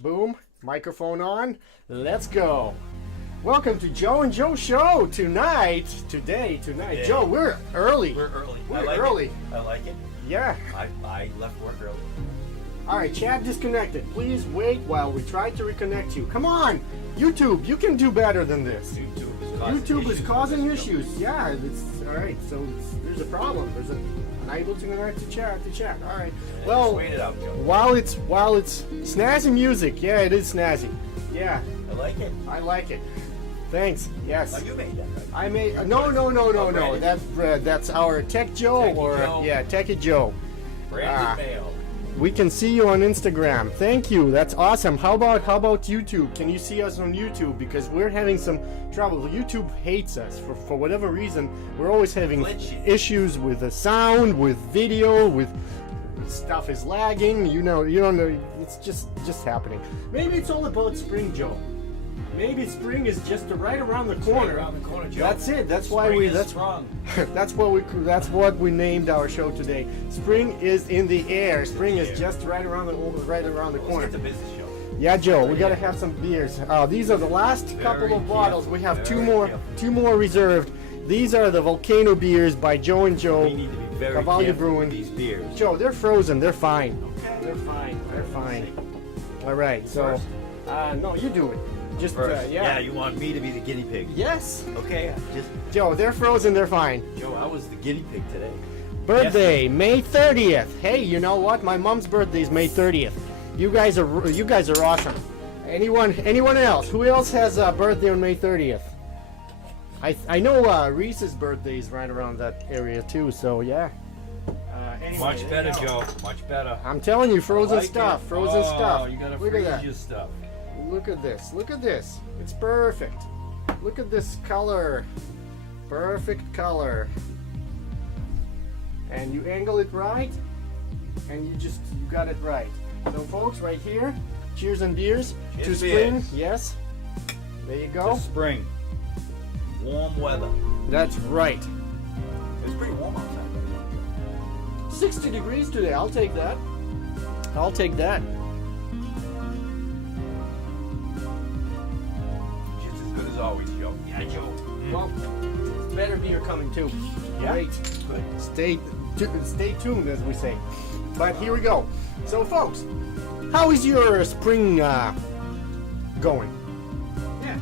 Boom. Microphone on. Let's go. Welcome to Joe and Joe Show tonight. Today. Joe, we're early. We're early. We're I like early. It. I like it. Yeah. I left work early. All right, chat disconnected. Please wait while we try to reconnect you. Come on, YouTube, you can do better than this. YouTube is causing issues. Yeah, it's all right. So there's a problem. There's unable to connect to chat. All right. Yeah, well, just wait it out, Joe. while it's snazzy music. Yeah, it is snazzy. Yeah, I like it. I like it. Thanks. Yes. Oh, you made that, right? I made no. Brandon. That's our Tech Joe Techie or Joe. yeah, Techie Joe. Brandon Mail. We can see you on Instagram. Thank you. That's awesome. How about YouTube? Can you see us on YouTube? Because we're having some trouble. YouTube hates us for whatever reason. We're always having Glitchy. issues with the sound, with video, with stuff is lagging. You don't know. It's just happening. Maybe it's all about spring, Joe. Maybe spring is just right around the corner. Right around the corner, Joe. That's it. That's why Spring we. is That's sprung. that's what we named our show today. Spring is in the air. Spring is just right around the Let's corner. get the business show. Yeah, Joe, we gotta have some beers. These are the last couple of bottles. We have two more reserved. These are the volcano beers by Joe and Joe. We need to be very Cavalli careful Brewing. with these beers. Joe, they're frozen. They're fine. Okay. They're fine. All right. So, no, you do it. Just First. yeah. You want me to be the guinea pig? Yes. Okay. Joe, they're frozen. They're fine. Joe, I was the guinea pig today. Birthday, May 30th. Hey, you know what? My mom's birthday is May 30th. You guys are awesome. Anyone else? Who else has a birthday on May 30th? I know Reese's birthday is right around that area too. So yeah. Anyway, Much better, Joe. Much better. I'm telling you, frozen I like stuff. it. Frozen Oh, stuff. You gotta Look at freeze that. your stuff. Look at this. Look at this. It's perfect. Look at this color. Perfect color. And you angle it right, and you got it right. So folks, right here, cheers and beers Cheers to and spring. beers. Yes. There you go. To spring. Warm weather. That's right. It's pretty warm outside right now, Joe. 60 degrees today. I'll take that. I'll take that. Just as good as always, Joe. Yeah, Joe. Well, better beer coming too. Yeah. Great. Good. Stay tuned, as we say. But here we go. So, folks, how is your spring going? Yeah,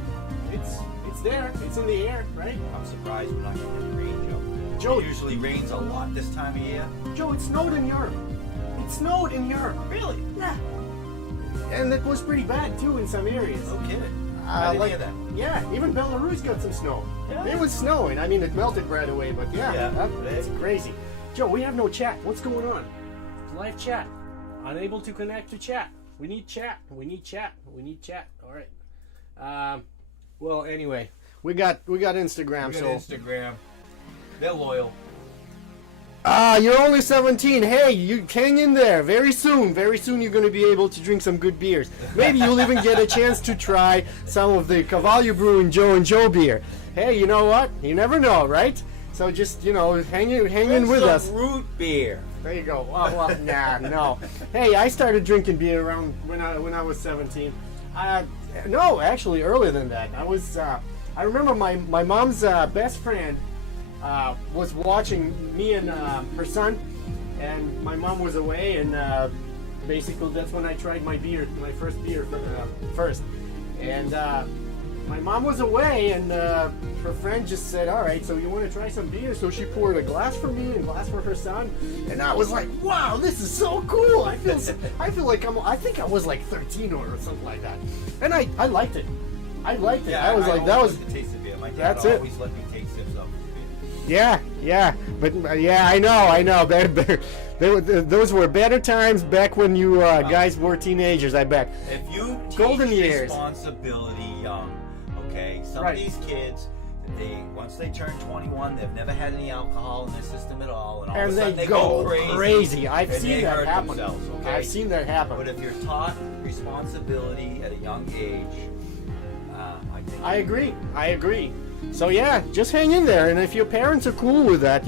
it's there. It's in the air, right? I'm surprised we're not getting any rain, Joe. Joe- It usually rains a lot this time of year. Joe, it snowed in Europe. It snowed in Europe. Really? Yeah. And it was pretty bad too in some areas. No kidding. I didn't hear that. Yeah, even Belarus got some snow. Yeah. It was snowing. I mean, it melted right away, but yeah, Yeah. that's crazy. Joe, we have no chat. What's going on? Live chat. Unable to connect to chat. We need chat. We need chat. All right. Well, anyway, we got Instagram. We got Instagram. They're loyal. You're only 17. Hey, you hang in there. Very soon you're going to be able to drink some good beers. Maybe you'll even get a chance to try some of the Cavalli Brewing Joe and Joe beer. Hey, you know what? You never know, right? So just, hang in with us. Root beer. There you go. Well, nah, no. Hey, I started drinking beer around when I was 17. No, actually earlier than that. I remember my mom's best friend was watching me and her son, and my mom was away, and basically that's when I tried my first beer first. And my mom was away, and her friend just said, "All right, so you want to try some beer?" So she poured a glass for me and a glass for her son, and I was like, "Wow, this is so cool!" I feel like I think I was like 13 or something like that, and I liked it. I liked it. Yeah, I was like, that was. the taste of beer. My dad That's it. always let me take sips of beer. Yeah, but yeah, I know. Those were better times back when you guys were teenagers. I bet. If you teach Golden years. responsibility young, okay, some Right. of these kids, once they turn 21, they've never had any alcohol in their system at all, and all of a And sudden they go go crazy. crazy. I've and seen they that hurt happen. themselves, okay? I've seen that happen. But if you're taught responsibility at a young age, I think I agree. So yeah, just hang in there, and if your parents are cool with that,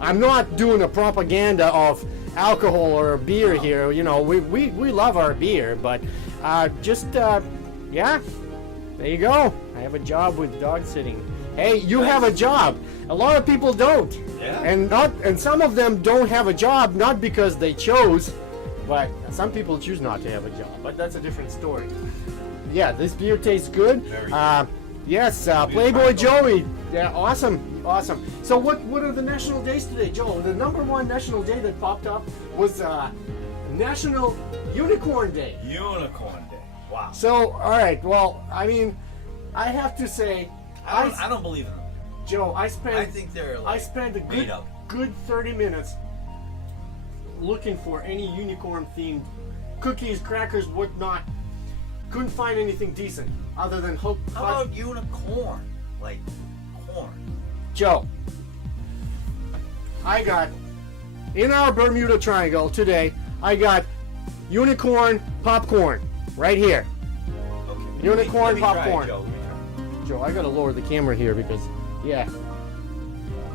I'm not doing a propaganda of alcohol or beer here. You know, we love our beer, but yeah, there you go. I have a job with dog sitting. Hey, you have a job. A lot of people don't. Yeah. And some of them don't have a job not because they chose, but some people choose not to have a job. But that's a different story. Yeah, this beer tastes good. Very good. Yes, Playboy Joey. Yeah, awesome. So what are the national days today, Joe? The number one national day that popped up was National Unicorn Day. Unicorn Day. Wow. So, all right. Well, I mean, I have to say, I don't believe in them. Joe, I I think they're like spent a made up. good 30 minutes looking for any unicorn themed cookies, crackers, whatnot. Couldn't find anything decent other than How about unicorn? Like corn. Joe, I got in our Bermuda Triangle today. I got unicorn popcorn right here. Okay. Unicorn let me try it, popcorn. Joe. Let me try Joe, I gotta lower the camera here because, yeah.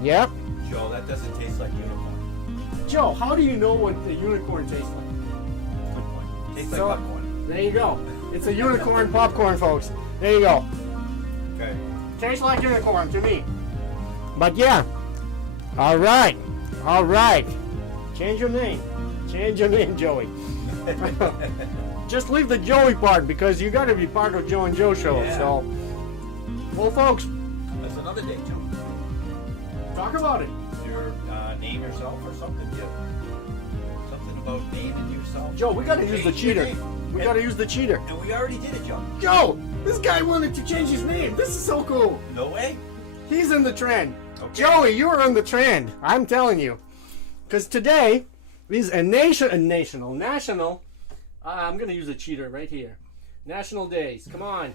Yep. it. Joe, that doesn't taste like unicorn. Joe, how do you know what the unicorn tastes like? Good point. Tastes So- like popcorn. There you go. It's a unicorn popcorn, folks. There you go. Okay. Tastes like unicorn to me. But yeah. All right. Change your name, Joey. Just leave the Joey part because you got to be part of Joe and Joe show. Yeah. So, well, folks, That's another day, Joe. talk about it. Your name yourself or something. Yeah. Something about naming yourself. Joe, we got to use the Change your cheater. name. We got to use the cheater. And we already did it, Joe. Joe, this guy wanted to change his name. This is so cool. No way. He's in the trend. Okay. Joey, you are in the trend. I'm telling you. Because today is a national. I'm going to use a cheater right here. National days. Come on.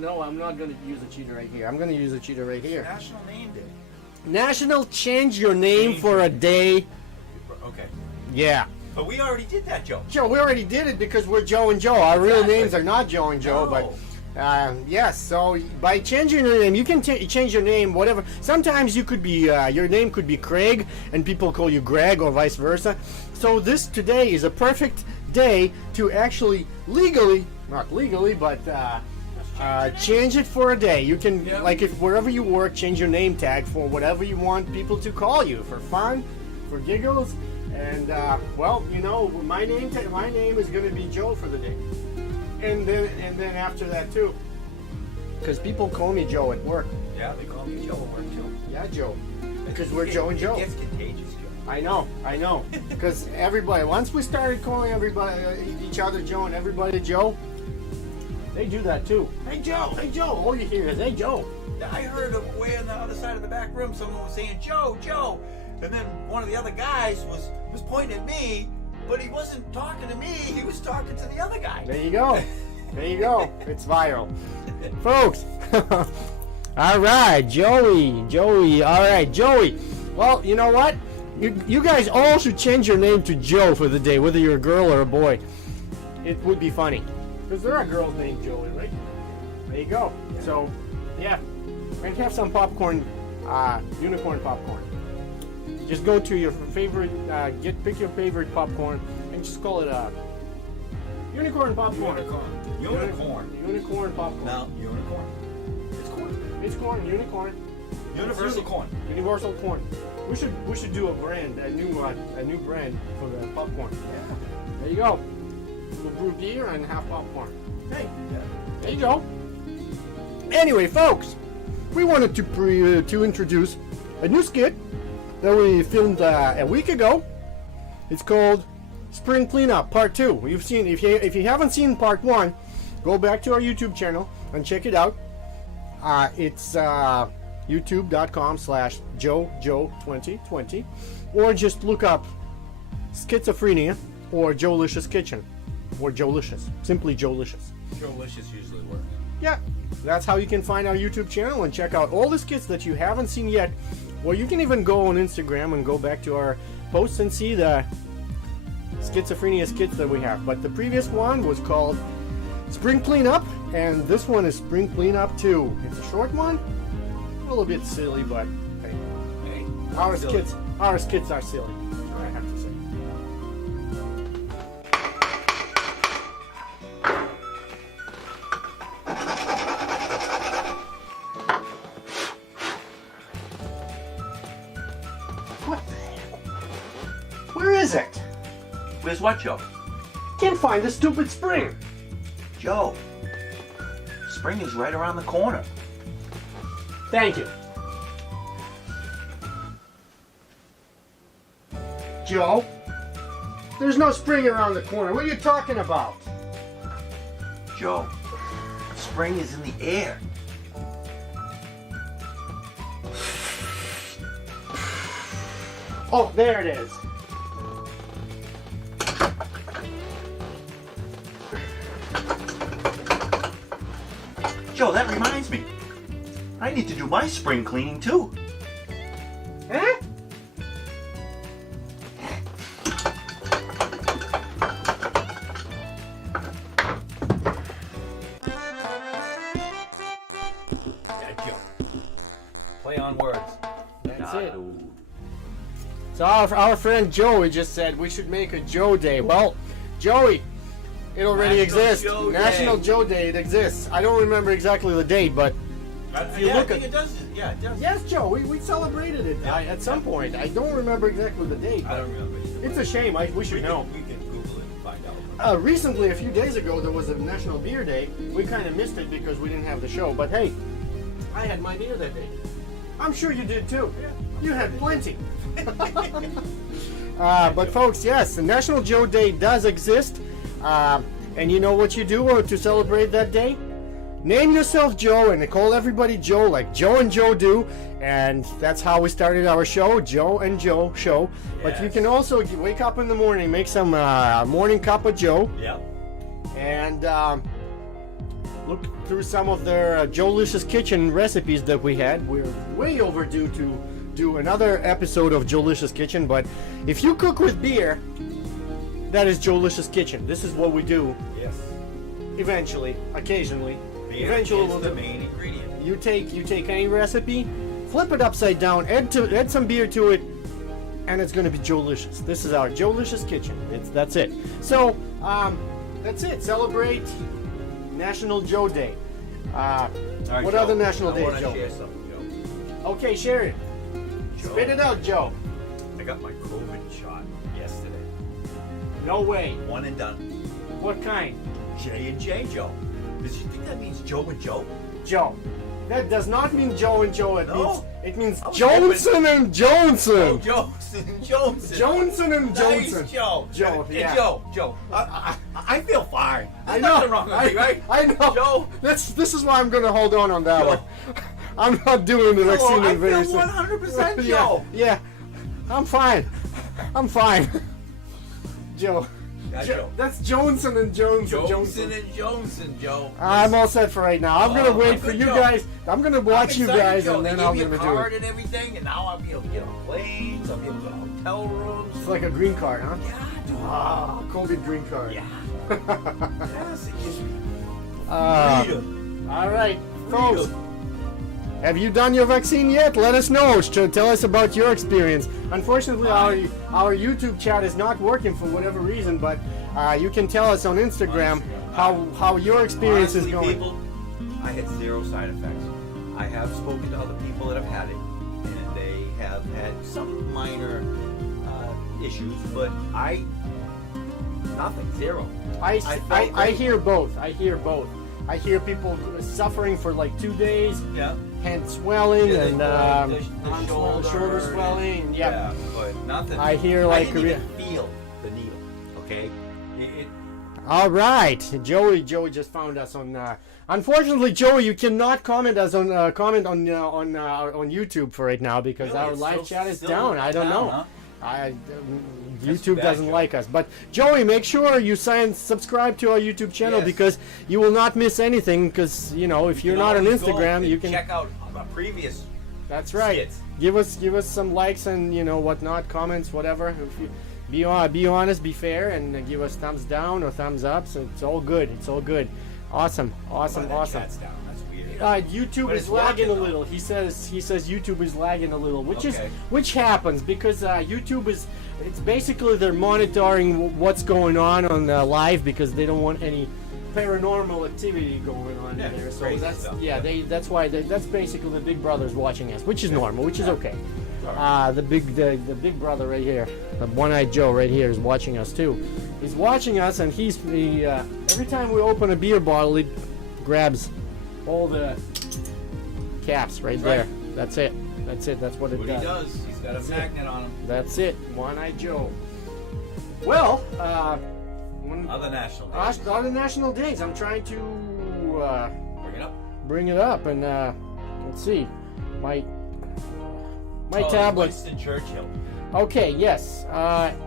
No, I'm not going to use a cheater right here. I'm going to use a cheater right here. National Name Day. National change your name for a day. Okay. Yeah. But we already did that, Joe. Joe, we already did it because we're Joe and Joe. Our real Exactly. names are not Joe and Joe, No. but yes. So by changing your name, you can change your name, whatever. Sometimes you could be your name could be Craig, and people call you Greg, or vice versa. So this today is a perfect day to actually not legally, but change it for a day. You can Yeah. like if wherever you work, change your name tag for whatever you want people to call you for fun, for giggles. And well, you know, my name is going to be Joe for the day, and then after that too, because people call me Joe at work. Yeah, they call me Joe at work, too. Yeah, Joe, because we're Joe and Joe. It gets contagious, Joe. I know, because everybody. Once we started calling everybody each other Joe and everybody Joe, they do that too. Hey Joe, all you hear is hey Joe. I heard way on the other side of the back room, someone was saying, Joe, Joe. And then one of the other guys was pointing at me, but he wasn't talking to me. He was talking to the other guy. There you go. It's viral. Folks. All right, Joey. All right, Joey. Well, you know what? You guys all should change your name to Joe for the day, whether you're a girl or a boy. It would be funny. Because there are girls named Joey, right? There you go. So, yeah. And have some popcorn, unicorn popcorn. Just go to your favorite, pick your favorite popcorn, and just call it unicorn popcorn. Unicorn popcorn. No, unicorn. It's corn. It's corn. Unicorn. Universal corn. Universal corn. We should do a new brand for the popcorn. Yeah. There you go. We'll brew beer and have popcorn. Hey, Yeah. there you go. Anyway, folks, we wanted to introduce a new skit that we filmed a week ago. It's called Spring Cleanup Part 2. You've seen if you haven't seen Part 1, go back to our YouTube channel and check it out. It's youtube.com/JoeJoe2020, or just look up Schizophrenia or Joelicious Kitchen, or Joelicious, simply Joelicious. Joelicious usually works. Yeah, that's how you can find our YouTube channel and check out all the skits that you haven't seen yet. Or you can even go on Instagram and go back to our posts and see the Schizophrenia skits that we have. But the previous one was called Spring Cleanup, and this one is Spring Cleanup 2. It's a short one, a little bit silly, but hey, Hey. our silly. skits are silly, I have to say. is it? Where's what, Joe? Can't find the stupid spring. Joe, spring is right around the corner. Thank you. Joe, there's no spring around the corner. What are you talking about? Joe, spring is in the air. Oh, there it is. Joe, that reminds me. I need to do my spring cleaning too. Huh? Yeah, Joe. Play on words. That's it. So our friend Joey just said we should make a Joe Day. Well, Joey, it already exists. Joe National Day. Joe Day, it exists. I don't remember exactly the date, but if you Yeah, look I think at it does. Yeah, it does. yes, Joe, we celebrated it at some point. I don't remember exactly the date, I but don't remember either. it's a shame. We should know. We can Google it and find out. Recently, a few days ago, there was a National Beer Day. We kind of missed it because we didn't have the show. But hey, I had my beer that day. I'm sure you did too. Yeah. You had plenty. But folks, yes, the National Joe Day does exist. And you know what you do to celebrate that day? Name yourself Joe and call everybody Joe like Joe and Joe do. And that's how we started our show, Joe and Joe Show. But you Yes. can also wake up in the morning, make some morning cup of Joe, Yeah. and look through some of their Joelicious Kitchen recipes that we had. We're way overdue to do another episode of Joelicious Kitchen, but if you cook with beer, that is Joelicious Kitchen. This is what we do Yes. eventually, occasionally. Beer Eventually is we'll the do. main ingredient. You take any recipe, flip it upside down, add some beer to it, and it's gonna be Joelicious. This is our Joelicious Kitchen. That's it. So that's it. Celebrate National Joe Day. All right, What Joe, other national I days, wanna Joe? share something, Okay, share it. Joe. Spit it out, Joe. I got my COVID shot yesterday. No way. One and done. What kind? J&J, Joe. Does you think that means Joe and Joe? Joe. That does not mean Joe and Joe. No. It means I was Johnson and Johnson. Oh, Johnson. Johnson and Johnson. Nice, Joe. Joe, Hey, yeah. Joe. I feel fine. I There's know. nothing wrong with me, right? I know. Joe. This is why I'm gonna hold on that Joe. one. I'm not doing the vaccine I very feel soon. 100% yeah, Joe. yeah. I'm fine. Joe. Yeah, Joe. That's Johnson and Johnson. Johnson and Johnson, Joe. I'm all set for right now. I'm gonna Oh, wait for good you Joe. guys. I'm gonna watch I'm you excited, guys, Joe. and then they I'm gave me gonna a do card it. and everything, and now I'll be able to get on planes. I'll be able to go to hotel rooms. It's like a green card, huh? Yeah, dude. Ah, COVID green card. Yeah. Yes, it gives me freedom. All right, folks. Freedom. Have you done your vaccine yet? Let us know. Tell us about your experience. Unfortunately, our YouTube chat is not working for whatever reason, but you can tell us on Instagram how your experience Honestly, is going. people, I had 0 side effects. I have spoken to other people that have had it, and they have had some minor issues, but nothing, 0. I felt great. hear both. I hear people suffering for like 2 days, Yeah. hand swelling Yeah, and the arm shoulder, shoulder swelling. Yeah, but nothing. I hear I like didn't even feel the needle. Okay. All right, Joey just found us on. Unfortunately, Joey, you cannot comment us on on YouTube for right now because Really? our It's live still- chat is still down. I don't know. huh? YouTube too bad, doesn't Joey. like us. But Joey, make sure you subscribe to our YouTube channel Yes. because you will not miss anything. Because if you're You not on can always go Instagram, and you can. check out a previous. That's right. skits. Give us some likes and whatnot, comments, whatever. If you, be honest, be fair, and give us thumbs down or thumbs up. So it's all good. It's all good. Awesome. Why that Awesome. chat's down. That's weird. YouTube But is it's lagging a working, though. little. He says YouTube is lagging a little, Okay. which happens because YouTube it's basically they're monitoring what's going on live because they don't want any paranormal activity going on Yeah, there. So crazy that's stuff, that's why that's basically the Big Brother's watching us, which is normal, which is okay. The big brother right here, the one-eyed Joe right here, is watching us too. He's watching us, and every time we open a beer bottle, he grabs all the caps right there. Right. That's it. That's what it What does. he does, he's got a magnet on him. That's it. One-eyed Joe. Well, Other national days. other national days. I'm trying to Bring it up. bring it up, and let's see. My tablet. Winston Churchill. Okay, yes.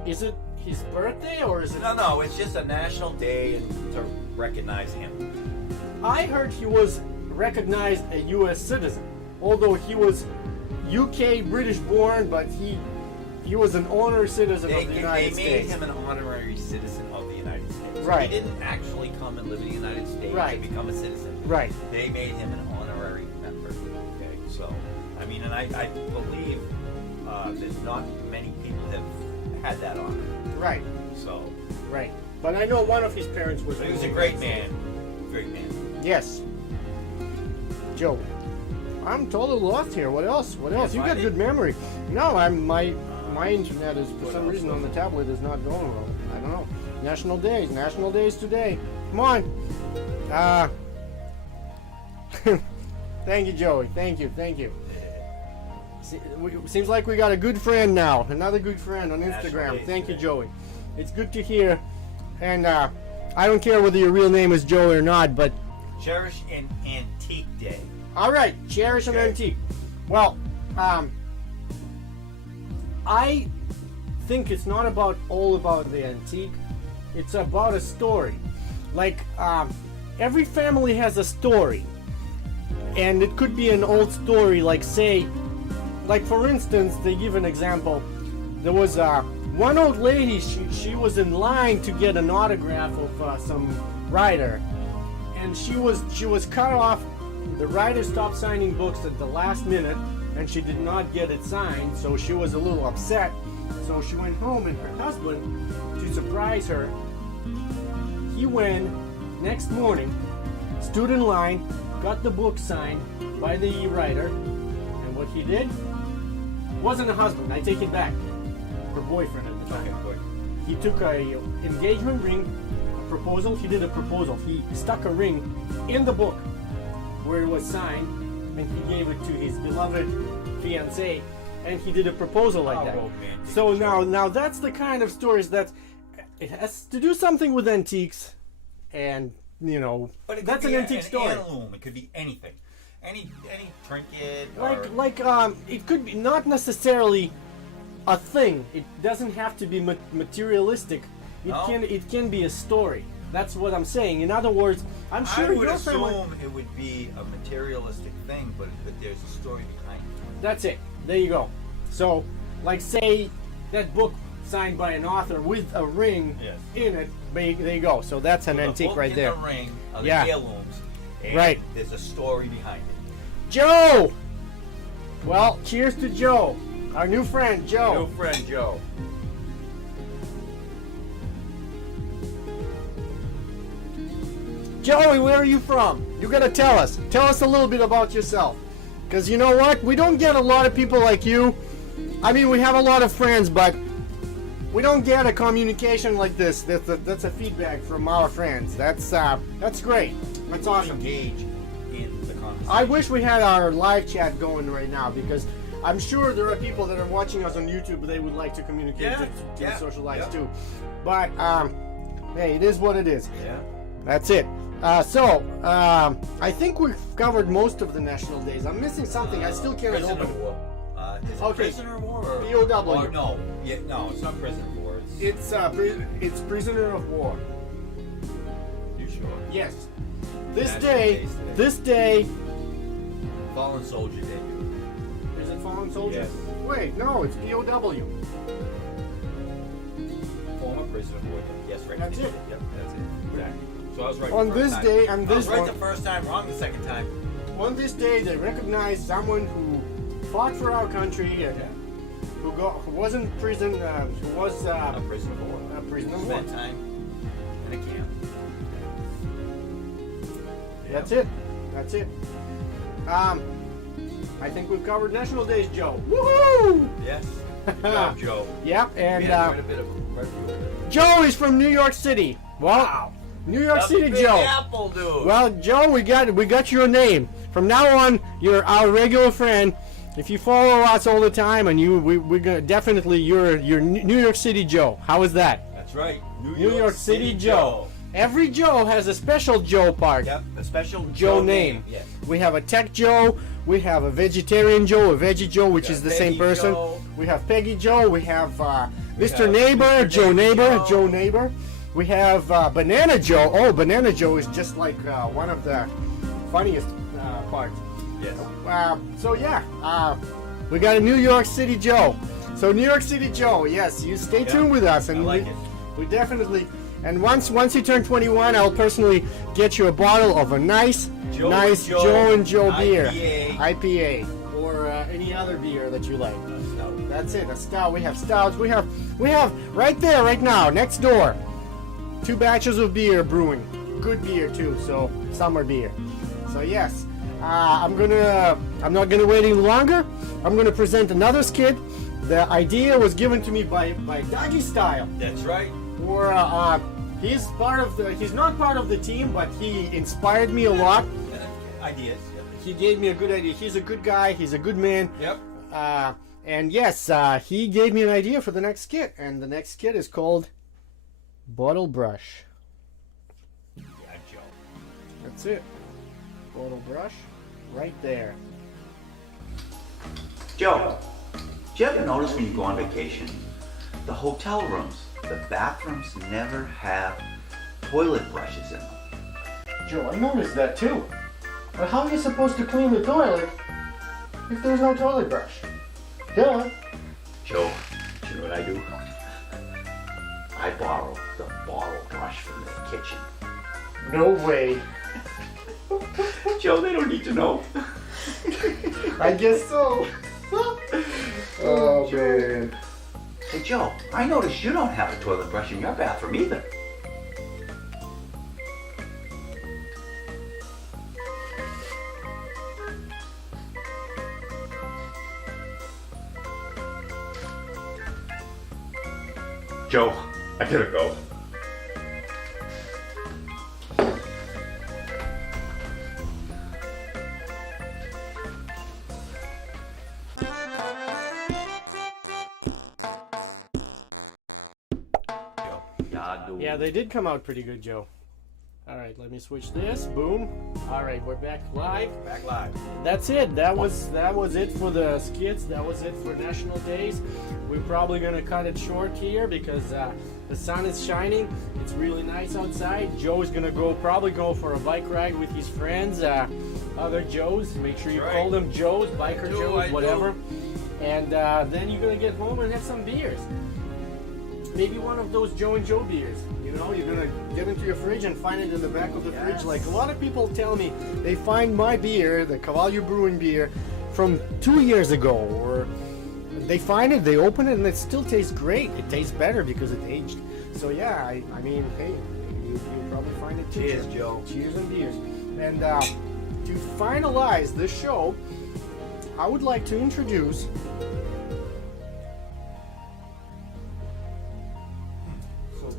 Is it his birthday or is it? No, it's just a national day to recognize him. I heard he was recognized a U.S. citizen, although he was UK British born, but he was an honorary citizen of the United They States. made him an honorary citizen of the United States. Right. He didn't actually come and live in the United States Right. and become a citizen. Right. They made him an honorary member. Okay, so I mean, and I believe that not many people have had that honor. Right. So, Right. But I know one of his parents was. so he was a great man. Great man. Yes. Joe. I'm totally lost here. What else? What else? You got good memory. No, my internet is for some reason on the tablet is not going well. I don't know. National days today. Come on. Thank you, Joey. Thank you. Seems like we got a good friend now. Another good friend on Instagram. Days Thank you, today. Joey. It's good to hear. And I don't care whether your real name is Joey or not, but Cherish an Antique Day. all right, cherish an Okay. antique. Well, I think it's not all about the antique. It's about a story. Like every family has a story, and it could be an old story. Like for instance, they give an example. There was one old lady. She was in line to get an autograph of some writer, and she was cut off. The writer stopped signing books at the last minute, and she did not get it signed, so she was a little upset. So she went home, and her husband, to surprise her, he went next morning, stood in line, got the book signed by the writer, and what he did wasn't a husband. I take it back. Her boyfriend at the time. Okay, boy. He took a engagement ring, a proposal. He did a proposal. He stuck a ring in the book where it was signed, and he gave it to his beloved fiancée, and he did a proposal like How that. romantic. So now that's the kind of stories that it has to do something with antiques, and But it could that's be an antique story. heirloom. It could be anything. Any trinket. Like it could be not necessarily a thing. It doesn't have to be materialistic. No? It can be a story. That's what I'm saying. In other words, I'm sure I would your family. assume it would be a materialistic thing, but there's a story behind it. That's it. There you go. So, like, say that book signed by an author with a ring Yes. in it. There you go. So that's an So the antique book right and there. The ring are the Yeah. heirlooms. And Right. There's a story behind it. Joe. Well, cheers to Joe, our new friend Joe. New friend Joe. Joey, where are you from? You gotta tell us. Tell us a little bit about yourself. Because you know what? We don't get a lot of people like you. I mean, we have a lot of friends, but we don't get a communication like this. That's a feedback from our friends. That's great. That's awesome. Engage in the conversation. I wish we had our live chat going right now, because I'm sure there are people that are watching us on YouTube. They would like to communicate Yeah, to yeah, the social lives yeah. too. But hey, it is what it is. Yeah. That's it. I think we've covered most of the national days. I'm missing something. I still can't Prisoner open of it. war. Is it Okay. prisoner of war or POW. Or no, no, it's not prisoner of war. It's prisoner of war. You sure? Yes. This National day, Days today. this day, Fallen Soldier Day. is it fallen soldier? Yes. Wait, no, it's POW. Former prisoner of war. Yes, right. That's it. Yep, that's it. Exactly. So I was right. On the first this time. day, on I this was right one, the first time, wrong the second time. on this day, they recognize someone who fought for our country and who was in prison, who was A prisoner of war. a prisoner of war. Spent time in a camp. That's it. That's it. I think we've covered National Days, Joe. Woohoo! Yes. Good job, Joe. Yep, and We had quite a bit of review. Joe is from New York City. Well, Wow. New York The City, Big Joe. Apple, dude. Well, Joe, we got your name. From now on, you're our regular friend. If you follow us all the time, and we're gonna definitely you're New York City Joe. How is that? That's right. New York City Joe. Every Joe has a special Joe part. Yep, a special Joe name. Yes. We have a tech Joe. We have a vegetarian Joe, a veggie Joe, which We is got the same Peggy person. Joe. We have Peggy Joe. We have Mr. have Neighbor, Mr. Joe Neighbor, Joe. Joe Neighbor. We have Banana Joe. Oh, Banana Joe is just like one of the funniest parts. Yes. So yeah, we got a New York City Joe. So New York City Joe, yes, you stay tuned with us, and I like it. we definitely. And once you turn 21, I'll personally get you a bottle of a nice Joe and Joe beer, IPA, or any other beer that you like. That's it, a stout. We have stouts. We have right there, right now, next door, 2 batches of beer brewing. Good beer too. So summer beer. So yes, I'm not gonna wait any longer. I'm gonna present another skit. The idea was given to me by Doggy Style. That's right. Or he's not part of the team, but he inspired me a lot. Ideas. Yep. He gave me a good idea. He's a good guy. He's a good man. Yep. And yes, he gave me an idea for the next skit, and the next skit is called Bottle Brush. Yeah, Joe. That's it. Bottle brush, right there. Joe, do you ever notice when you go on vacation, the hotel rooms, the bathrooms never have toilet brushes in them? Joe, I noticed that too. But how are you supposed to clean the toilet if there's no toilet brush? Duh. Joe, do you know what I do? I borrow the bottle brush from the kitchen. No way. Joe, they don't need to know. I guess so. Oh man. Hey Joe, I noticed you don't have a toilet brush in your bathroom either. Joe, I gotta go. Yeah, they did come out pretty good, Joe. All right, let me switch this. Boom. All right, we're back live. Back live. That's it. That was it for the skits. That was it for National Days. We're probably gonna cut it short here because the sun is shining. It's really nice outside. Joe is gonna probably go for a bike ride with his friends, other Joes. Make sure you That's call right. them Joes, biker I do, Joes, I do. whatever. And then you're gonna get home and have some beers. Maybe one of those Joe and Joe beers. You know, you're gonna get into your fridge and find it in the back of the fridge. Like a lot of people tell me, they find my beer, the Cavallo Brewing beer, from 2 years ago, or they find it, they open it, and it still tastes great. It tastes better because it aged. So yeah, I mean, hey, you'll probably find it too. Cheers, Joe. Cheers and beers. And to finalize this show, I would like to introduce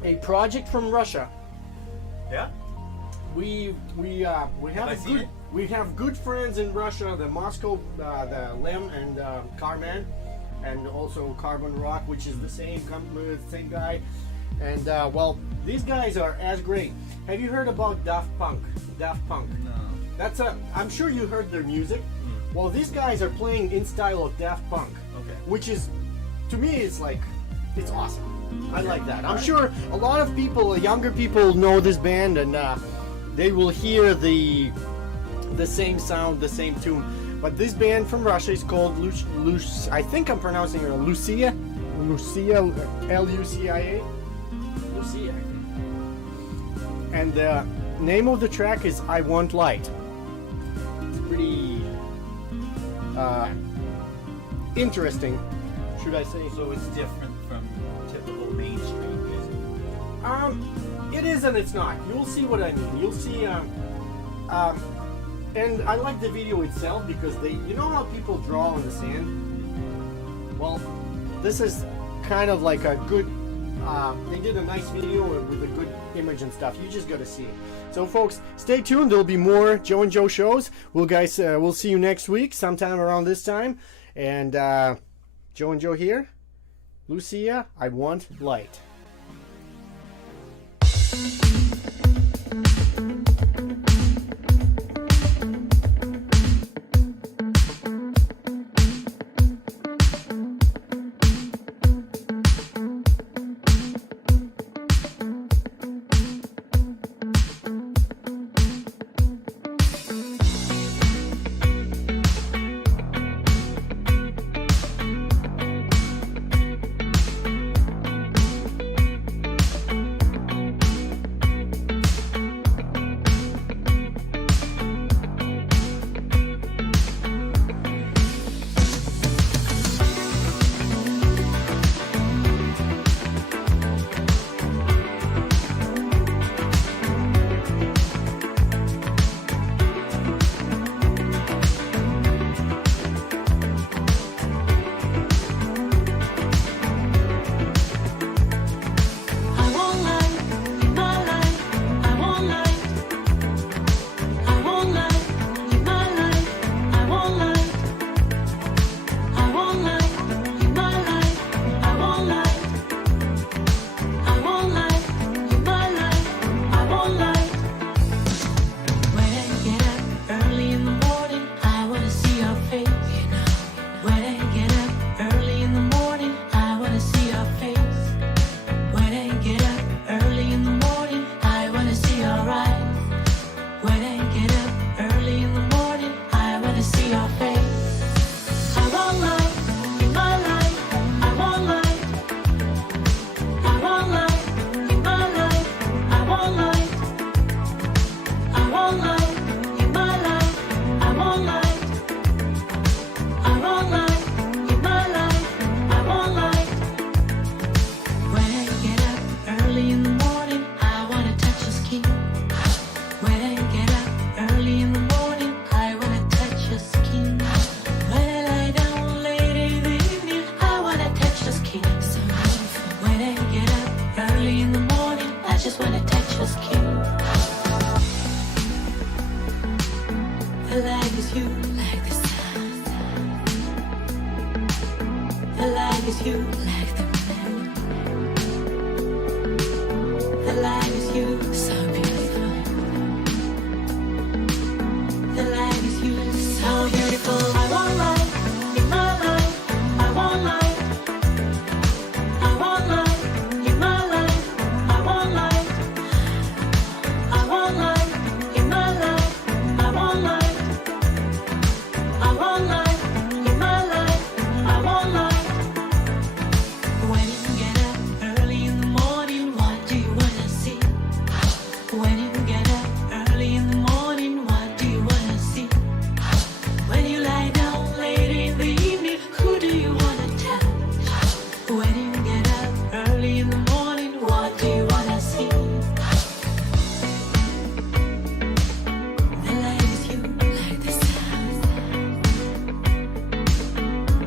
a project from Russia. Yeah? We I seen it? have good friends in Russia, the Moscow, the Lem and Carman, and also Carbon Rock, which is the same company, same guy. And well, these guys are as great. Have you heard about Daft Punk? Daft Punk. No. I'm sure you heard their music. Well, these guys are playing in style of Daft Punk, Okay. which is, to me, it's awesome. I like that. I'm sure a lot of people, younger people, know this band, and they will hear the same sound, the same tune. But this band from Russia is called I think I'm pronouncing it Lucia, Lucia, Lucia. And the name of the track is "I Want Light." It's pretty interesting, should I say? So it's different from typical mainstream music. It is and it's not. You'll see what I mean. You'll see. And I like the video itself because you know how people draw on the sand? Well, this is kind of like a good, they did a nice video with a good image and stuff. You just got to see it. So folks, stay tuned. There'll be more Joe and Joe shows. We'll see you next week sometime around this time. And Joe and Joe here. Lucia, I want light.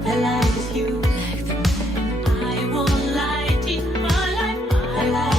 The light is you, like the moon. I want light in my life. The light